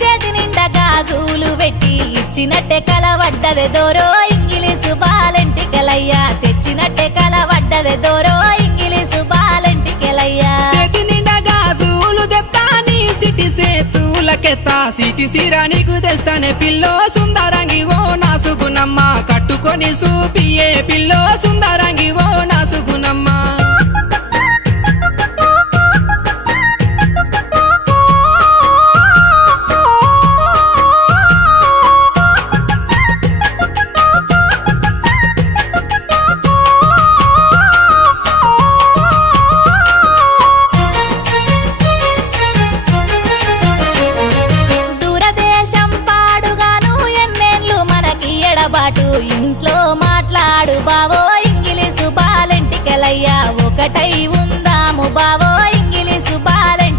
చేతి నిండా గాజులు పెట్టి ఇచ్చినట్టే కలవడ్డదే దోరో ఇంగిలీసు బాలెంటికెలయ్యా తెచ్చినట్టే కలవడ్డదే దోరో ఇంగిలీసు బాలెంటికెలయ్యా చేతి నిండా గాజులు తెస్తాని సిటి సేతులకెత్తా సిటి సిరా నీకు తెస్తానే పిల్లో సుందరంగి ఓ నా సుగుణమ్మ కట్టుకొని సూపియే పిల్లో సుందరంగి